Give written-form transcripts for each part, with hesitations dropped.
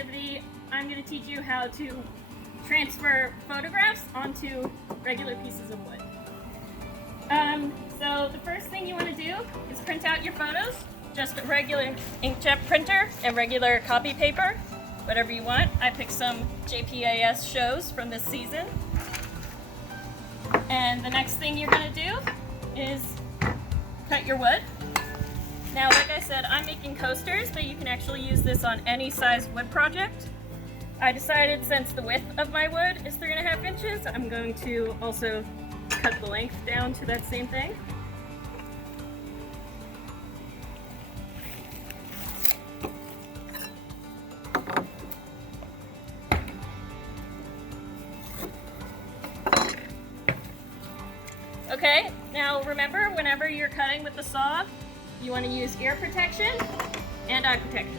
activity, I'm going to teach you how to transfer photographs onto regular pieces of wood. So the first thing you want to do is print out your photos, just a regular inkjet printer and regular copy paper, whatever you want. I picked some JPAS shows from this season. And the next thing you're going to do is cut your wood. Now, like I said, I'm making coasters, but you can actually use this on any size wood project. I decided since the width of my wood is 3.5 inches, I'm going to also cut the length down to that same thing. Okay, now remember, whenever you're cutting with the saw, you want to use ear protection and eye protection.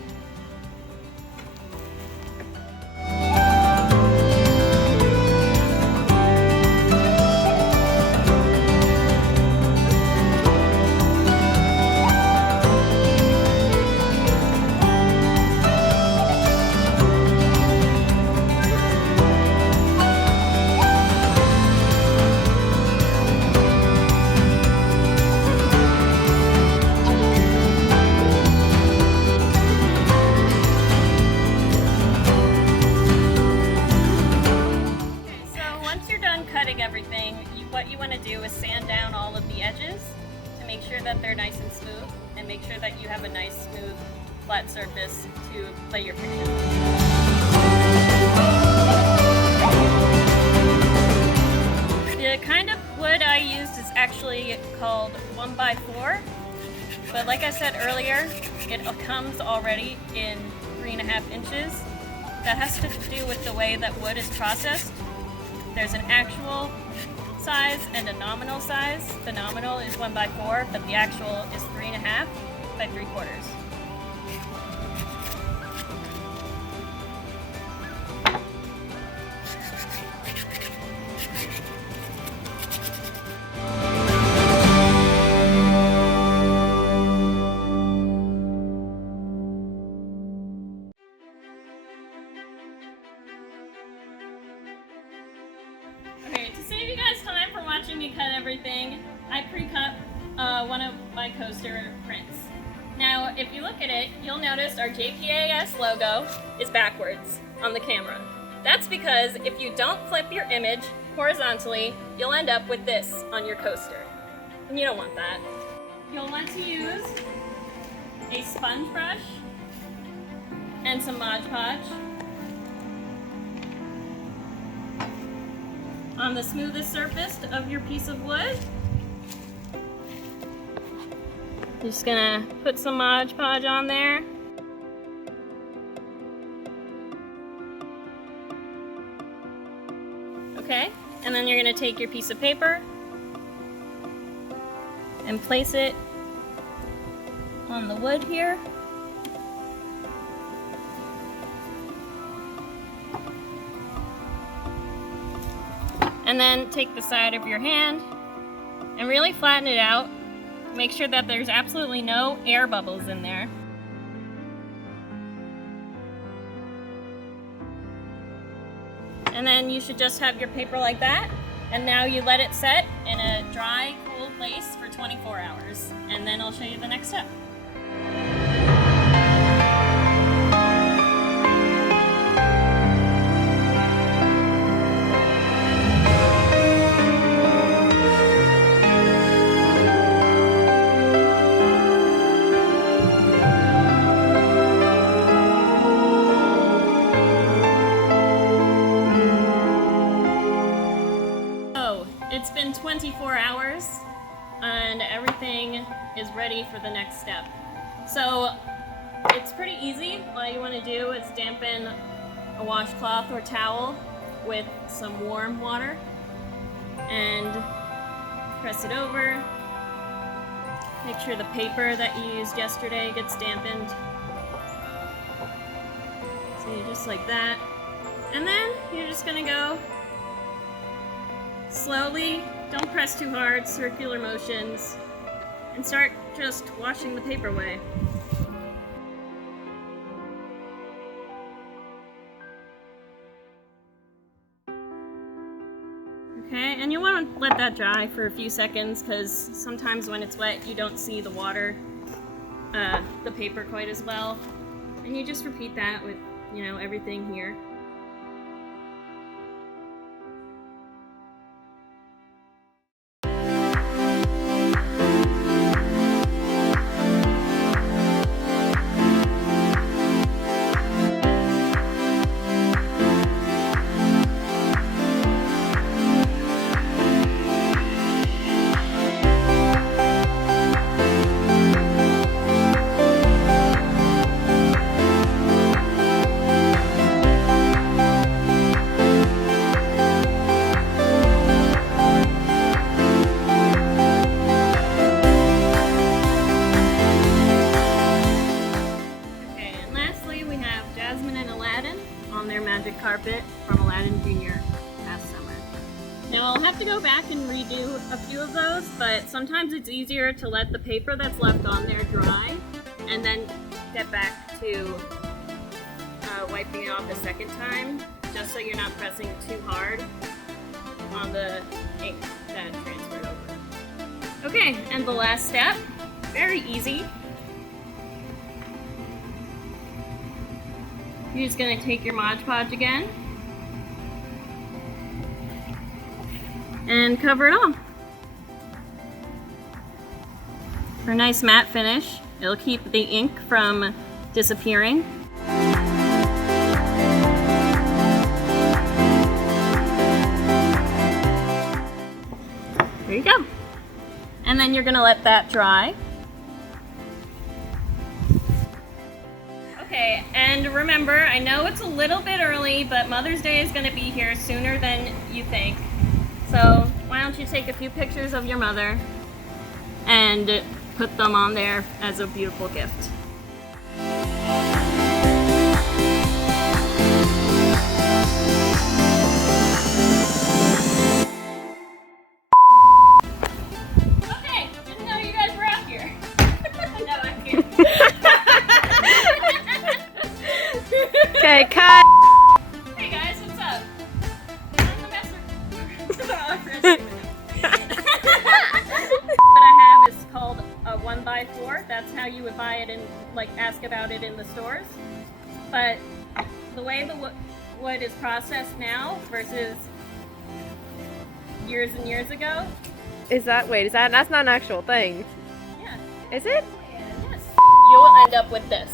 Everything, what you want to do is sand down all of the edges to make sure that they're nice and smooth, and make sure that you have a nice smooth flat surface to lay your picture. The kind of wood I used is actually called 1x4, but like I said earlier, it comes already in 3.5 inches. That has to do with the way that wood is processed. There's an actual size and a nominal size. The nominal is 1x4, but the actual is 3.5 by 3/4. To save you guys time for watching me cut everything, I pre-cut one of my coaster prints. Now, if you look at it, you'll notice our JPAS logo is backwards on the camera. That's because if you don't flip your image horizontally, you'll end up with this on your coaster. And you don't want that. You'll want to use a sponge brush and some Mod Podge. On the smoothest surface of your piece of wood. You're just gonna put some Mod Podge on there. Okay, and then you're gonna take your piece of paper and place it on the wood here. And then take the side of your hand and really flatten it out. Make sure that there's absolutely no air bubbles in there. And then you should just have your paper like that. And now you let it set in a dry, cool place for 24 hours. And then I'll show you the next step. It's been 24 hours and everything is ready for the next step. So it's pretty easy. All you want to do is dampen a washcloth or towel with some warm water and press it over. Make sure the paper that you used yesterday gets dampened. So you just like that. And then you're just gonna go slowly, don't press too hard, circular motions, and start just washing the paper away. Okay, and you want to let that dry for a few seconds because sometimes when it's wet you don't see the water, the paper quite as well. And you just repeat that with, you know, everything here. On their magic carpet from Aladdin Jr. last summer. Now I'll have to go back and redo a few of those, but sometimes it's easier to let the paper that's left on there dry and then get back to wiping it off a second time, just so you're not pressing too hard on the ink that transferred over. Okay, and the last step, very easy. You're just going to take your Mod Podge again and cover it all. For a nice matte finish, it'll keep the ink from disappearing. There you go. And then you're going to let that dry. Okay, and remember, I know it's a little bit early, but Mother's Day is going to be here sooner than you think. So why don't you take a few pictures of your mother and put them on there as a beautiful gift. Okay, didn't know you guys were out here. No, I'm kidding. Okay, cut! Hey guys, what's up? I'm the master. What I have is called a 1x4. That's how you would buy it and like ask about it in the stores. But the way the wood is processed now versus years and years ago. That's not an actual thing. Yeah. Is it? Yes. You will end up with this.